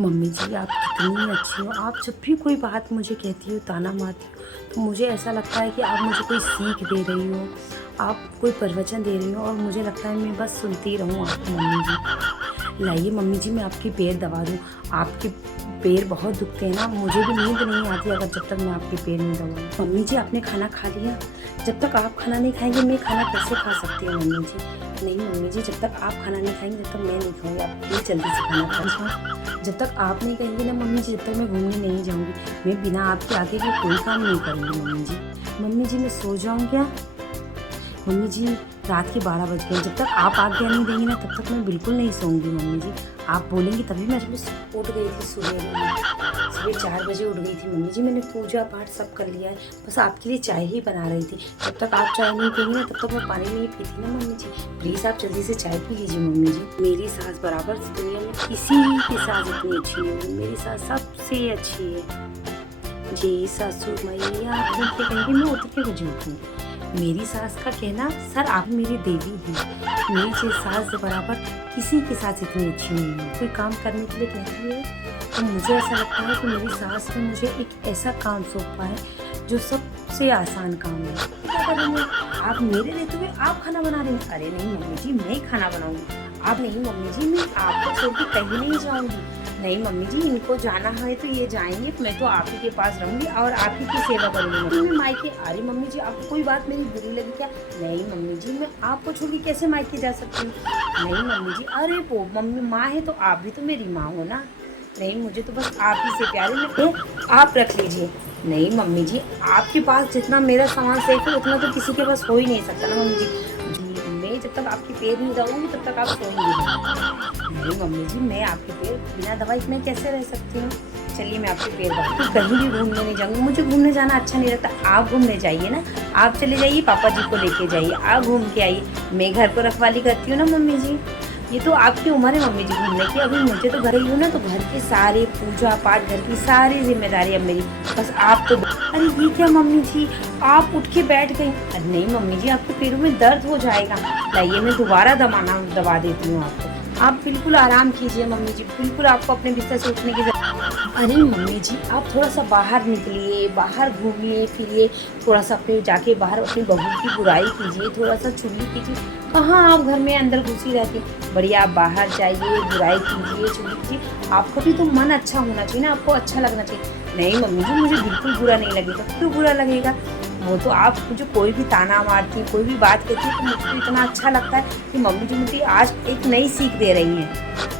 Mummy जी आप कितनी अच्छी हो। आप जब भी कोई बात मुझे कहती हो, ताना मारती हो, तो मुझे ऐसा लगता है कि आप मुझे कोई सीख दे रही हो, आप कोई प्रवचन दे रही हो और मुझे लगता है मैं बस सुनती रहूँ आपको। मम्मी जी लाइए मम्मी जी मैं आपके पैर दबा दूँ। आपके पैर बहुत दुखते हैं ना, मुझे भी नींद नहीं आती अगर जब तक मैं आपके पैर नहीं दबाऊँ। मम्मी जी आपने खाना खा लिया? जब तक आप खाना नहीं खाएंगे मैं खाना कैसे खा सकती हूँ मम्मी जी? नहीं मम्मी जी जब तक आप खाना नहीं खाएंगे तब तक मैं नहीं खाऊंगी। आप प्लीज़ जल्दी से खाना खाइए। जब तक आप नहीं कहेंगे ना मम्मी जी, जब तक मैं घूमने नहीं जाऊंगी। मैं बिना आपके आगे के कोई काम नहीं करूँगी मम्मी जी। मम्मी जी मैं सो जाऊँ क्या? मम्मी जी रात के 12 बज गए, जब तक आप आज्ञा नहीं देंगी ना तब तक मैं बिल्कुल नहीं सोऊंगी मम्मी जी। आप बोलेंगी तभी मैं उठ गई थी सुबह 4 बजे उठ गई थी मम्मी जी। मैंने पूजा पाठ सब कर लिया है, बस आपके लिए चाय ही बना रही थी। जब तक आप चाय नहीं पिएंगी ना तब तक मैं पानी नहीं पीती ना मम्मी जी। प्लीज़ आप जल्दी से चाय पी लीजिए मम्मी जी। मेरी सास बराबर दुनिया में किसी की सास इतनी अच्छी नहीं है, मेरी सास सबसे अच्छी है। जी सासू मैया आप उठ के कहेंगी मैं उठ के बजे उठूँगी। मेरी सास का कहना सर आप मेरी देवी हैं। मेरी सास बराबर किसी के साथ इतनी अच्छी नहीं है। कोई काम करने के लिए कहती है तो मुझे ऐसा लगता है कि मेरी सास ने मुझे एक ऐसा काम सौंपा है जो सबसे आसान काम है। क्या करेंगे आप मेरे रहते हुए आप खाना बना रहे हैं? अरे नहीं मम्मी जी मैं ही खाना बनाऊंगी। आप नहीं मम्मी जी मैं आपको छोड़ के कहीं नहीं जाऊंगी। नहीं मम्मी जी इनको जाना है तो ये जाएंगे, मैं तो आप ही के पास रहूंगी और आप ही की सेवा करूंगी। मैं मायके अरे मम्मी जी आपको कोई बात मेरी बुरी लगी क्या? नहीं मम्मी जी मैं आपको छोड़ के कैसे मायके जा सकती हूँ? नहीं मम्मी जी अरे वो मम्मी माँ है तो आप भी तो मेरी माँ हो ना। नहीं मुझे तो बस आप ही से प्यार है, आप रख लीजिए। नहीं मम्मी जी आपके पास जितना मेरा सामान सेफ है उतना तो किसी के पास हो ही नहीं सकता ना मम्मी जी। मैं जब तक आपके पैर नहीं दबाऊंगी तब तक आप सोएंगे नहीं मम्मी जी। मैं आपके पैर बिना दवाई में कैसे रह सकती हूँ? चलिए मैं आपके पैर दबाऊंगी। कहीं भी घूमने नहीं जाऊंगी, मुझे घूमने जाना अच्छा नहीं लगता। आप घूमने जाइए ना, आप चले जाइए पापा जी को लेके जाइए, आप घूम के आइए। मैं घर पर रखवाली करती हूँ ना मम्मी जी। ये तो आपकी उम्र है मम्मी जी घूमने की, अभी मुझे तो घर ही हूँ ना, तो घर के सारे पूजा पाठ घर की सारी जिम्मेदारी अब मेरी। बस आप तो अरे ये क्या मम्मी जी आप उठ के बैठ गई? अरे नहीं मम्मी जी आपके पैरों में दर्द हो जाएगा। लाइए मैं दोबारा दबा देती हूँ आपको। आप बिल्कुल आराम कीजिए मम्मी जी, बिल्कुल आपको अपने बिस्तर से उठने की जरूरत। अरे मम्मी जी आप थोड़ा सा बाहर निकलिए, बाहर घूमिए फिरिए, थोड़ा सा अपने जाके बाहर अपनी बहू की बुराई कीजिए, थोड़ा सा चुगली कीजिए। कहाँ आप घर में अंदर घुसी रहती? बढ़िया आप बाहर जाइए, बुराई कीजिए, चुगली कीजिए। आपका भी तो मन अच्छा होना चाहिए ना, आपको अच्छा लगना चाहिए। नहीं मम्मी जी मुझे बिल्कुल बुरा नहीं लगेगा। क्यों बुरा लगेगा? वो तो आप मुझे कोई भी ताना मारती कोई भी बात कहती है तो मुझे इतना अच्छा लगता है कि मम्मी जी मुझे आज एक नई सीख दे रही हैं।